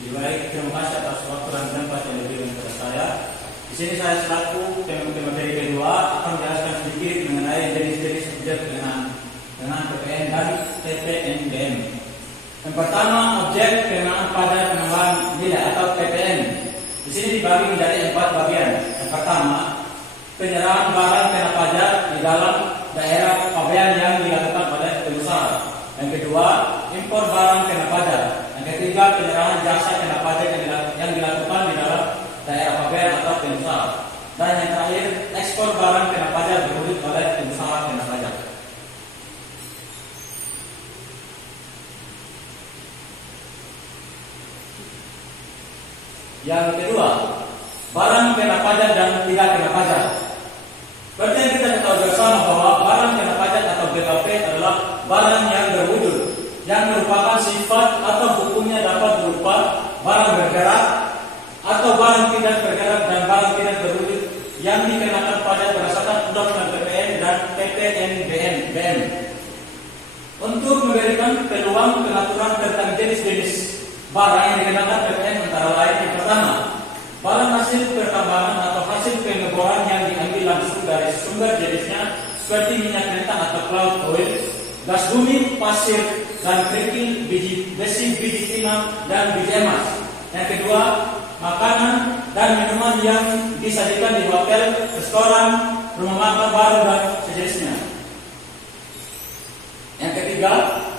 Baik, terima kasih atas waktu dan tempat yang diberikan kepada saya. Di sini saya selaku materi kedua akan menjelaskan sedikit mengenai jenis-jenis objek dengan PPN dan PPNBM. Yang pertama, objek pengenaan pajak penambahan nilai atau PPN. Di sini dibagi menjadi 4 bagian. Yang pertama, penyerahan barang kena pajak di dalam daerah pabean yang dilakukan oleh pengusaha. Yang kedua, impor barang kena pajak. Yang ketiga, penyerahan jasa kena pajak yang dilakukan di dalam daerah pabean atau pengusaha. Dan yang terakhir, ekspor barang kena pajak berwujud oleh pengusaha kena pajak. Yang kedua, barang kena pajak dan tidak kena pajak. Berarti yang kita ketahui bersama bahwa barang kena pajak atau BKP adalah barang yang berwujud, yang merupakan sifat atau hukumnya dapat berupa barang bergerak atau barang tidak bergerak dan barang tidak berwujud yang dikenakan pajak berdasarkan Undang-Undang PPN dan PPNBM. Untuk memberikan peluang pengaturan tentang jenis-jenis barang yang dikenakan PPN antara lain yang pertama, barang hasil pertambangan atau hasil pengeboran yang diambil langsung dari sumber jenisnya seperti minyak mentah atau cloud oil, gas bumi, pasir, dan kerikil, besi, biji timah, dan biji emas. Yang kedua, makanan dan minuman yang disajikan di hotel, restoran, rumah makan baru, dan sejenisnya. Yang ketiga,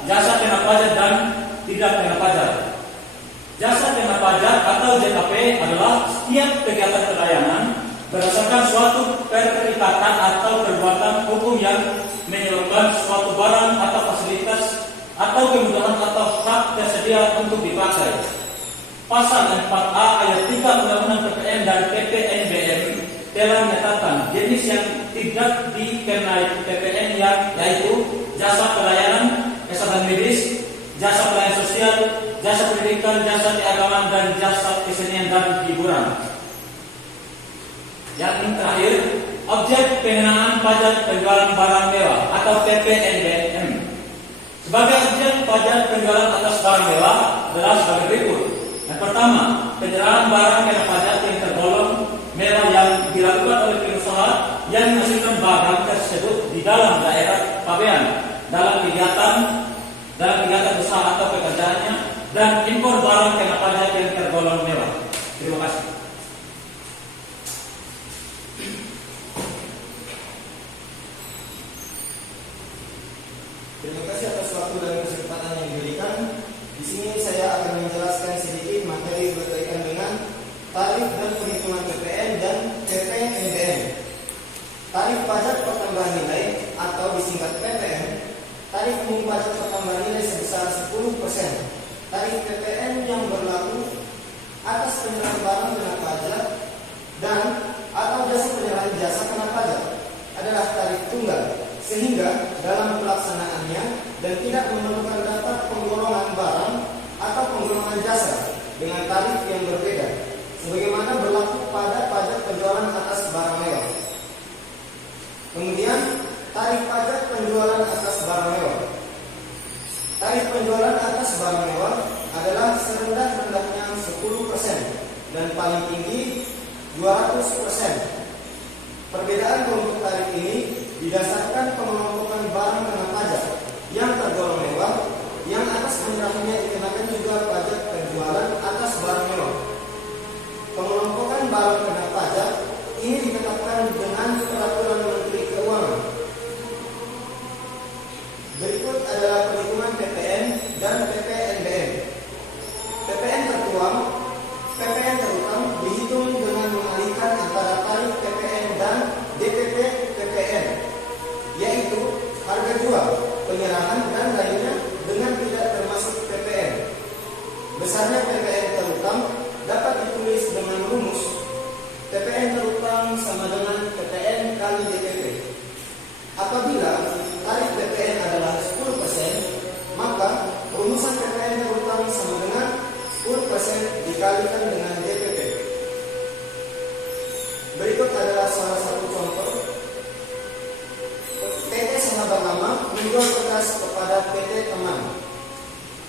jasa kena pajak dan tidak kena pajak. Jasa kena pajak atau JKP adalah setiap kegiatan pelayanan berdasarkan suatu perikatan atau perbuatan hukum yang menyebabkan suatu barang atau fasilitas atau kemudahan atau hak tersedia untuk dipakai. Pasal 4A ayat 3 Undang-Undang PPN dan PPNBM telah menyatakan jenis yang tidak dikenai PPN yaitu jasa pelayanan, kesehatan medis, jasa pelayanan sosial, jasa pendidikan, jasa keagamaan, dan jasa kesenian dan hiburan. Yang terakhir, objek pengenaan pajak penjualan barang mewah atau PPNBM. Sebagai objek pajak penjualan atas barang mewah adalah sebagai berikut. Yang pertama, penyerahan barang kena pajak yang tergolong mewah yang dilakukan oleh pengusaha yang menghasilkan barang tersebut di dalam daerah pabean dalam kegiatan usaha atau pekerjaannya, dan impor barang kena pajak yang tergolong mewah. Terima kasih. Terima kasih atas waktu dan kesempatan yang diberikan. Di sini saya akan menjelaskan sedikit materi berkaitan dengan tarif dan perhitungan PPN dan PPNBM. Tarif pajak pertambahan nilai atau disingkat PPN, tarif umum pajak pertambahan nilai sebesar 10%. Tarif PPN yang berlaku atas penyerahan barang kena pajak dan atau jasa penyerahan jasa kena pajak adalah tarif tunggal, sehingga dalam pelaksanaannya dan tidak memerlukan daftar penggolongan barang atau penggolongan jasa dengan tarif yang berbeda, sebagaimana berlaku pada pajak penjualan atas barang mewah. Kemudian, tarif pajak penjualan atas barang mewah. Tarif penjualan atas barang mewah adalah serendah-rendahnya 10% dan paling tinggi 200%. Perbedaan untuk tarif ini didasarkan pengelompokan barang kena pajak yang tergolong mewah, yang atas penyerahannya dikenakan juga pajak penjualan atas barang mewah. Pengelompokan barang kena pajak ini ditetapkan dengan peraturan Menteri Keuangan. Berikut adalah perhitungan PPN dan PPNBM. PPN terutang dihitung dengan mengalihkan antara tarif PPN dan DPP PPN, yaitu harga jual, penyerahan, dan lainnya dengan tidak termasuk PPN. Besarnya PPN terutang dapat ditulis dengan rumus PPN terutang sama dengan PPN kali DPP. Apabila tarif PPN adalah 10%, maka rumusan PPN terutang sama dengan 10% dikalikan dengan DPP. Berikut adalah salah satu contoh. PT Sahabat Lama menjual bekas kepada PT Teman.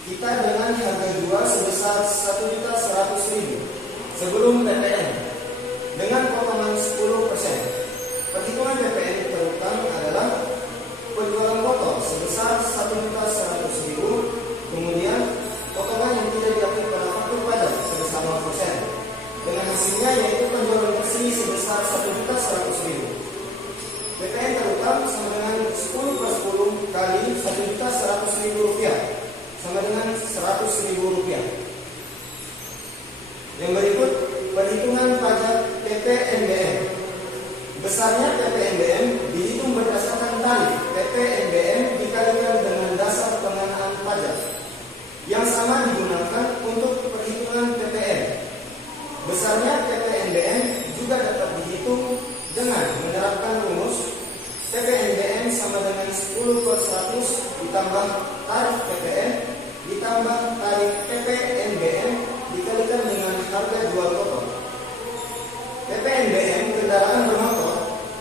kita dengan harga jual sebesar 1.100.000 sebelum PPN dengan potongan 10%. Perhitungan PPN terutang adalah penjualan kotor sebesar 1.100.000, kemudian potongan yang tidak diakui pada faktur pajak sebesar 0%. Dengan hasilnya yaitu penjualan bersih sebesar 1.100.000. PPN terutang sama dengan 10/10 kali 1.100.000 rupiah sama dengan 100.000 rupiah. Yang berikut perhitungan pajak PPNBM. Besarnya PPNBM dihitung berdasarkan tarif PPNBM dikalikan dengan dasar pengenaan pajak yang sama digunakan untuk perhitungan PPN. Besarnya PPNBM juga dapat dihitung dengan menerapkan rumus PPNBM sama dengan 10/100 ditambah tarif PPN ditambah tarif PPNBM dikalikan dengan harga jual kotor. PPNBM kendaraan bermotor,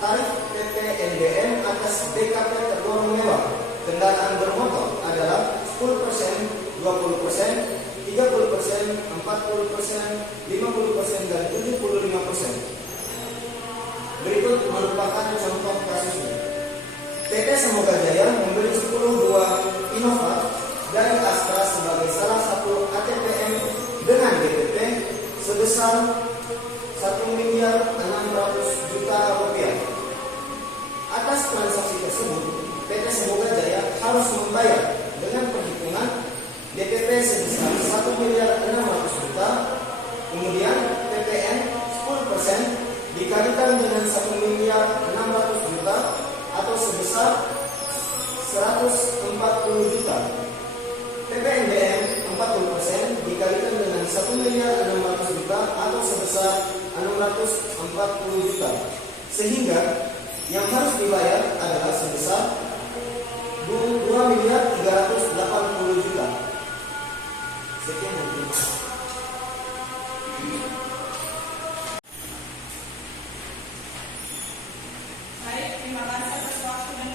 tarif PPNBM atas DKP terdorong mewah kendaraan bermotor adalah 10%, 20%, 30%, 40%, 50%, dan 75%. Berikut merupakan contoh kasusnya. PT Semoga Jaya membeli 10 buah Innova dari Astra sebagai salah satu ATPM dengan DPP sebesar 1.600.000.000 rupiah. Atas transaksi tersebut, PT Semoga Jaya harus membayar dengan perhitungan DPP sebesar 1.600.000.000, kemudian PPN 10% dikalikan dengan 1.600.000.000 atau sebesar 140 juta. PPNBM 40% dikalikan dengan 1.600.000.000 atau sebesar 640 juta. Sehingga yang harus dibayar adalah sebesar 2.380 juta. Sekian dan terima kasih. Terima kasih atas waktu dan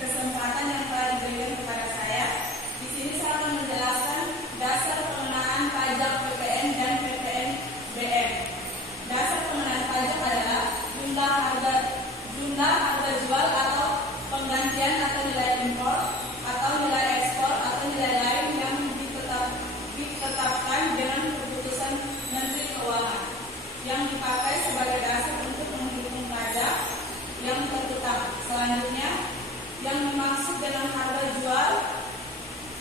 kesempatan yang telah diberikan kepada saya. Di sini saya akan menjelaskan dasar pengenaan pajak PPN dan PPNBM. Dasar pengenaan pajak adalah jumlah harga jual atau penggantian atau nilai impor atau nilai ekspor atau nilai lain yang ditetapkan dengan keputusan Menteri Keuangan yang dipakai sebagai dasar untuk menghitung pajak yang terutang. Selanjutnya, yang dimaksud dengan harga jual,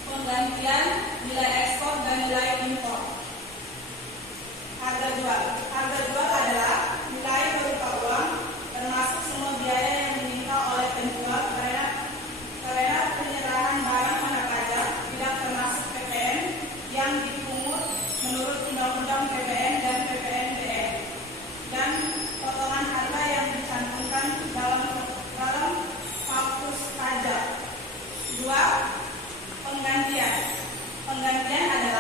penggantian, nilai ekspor, dan nilai impor. Harga jual adalah nilai berupa uang, termasuk semua biaya yang diminta oleh penjual karena penyerahan barang kena pajak, tidak termasuk PPN yang dipungut menurut Undang-Undang PPN dan PPNBM, dan potongan harga yang dicantumkan dalam faktur pajak. 2. Penggantian adalah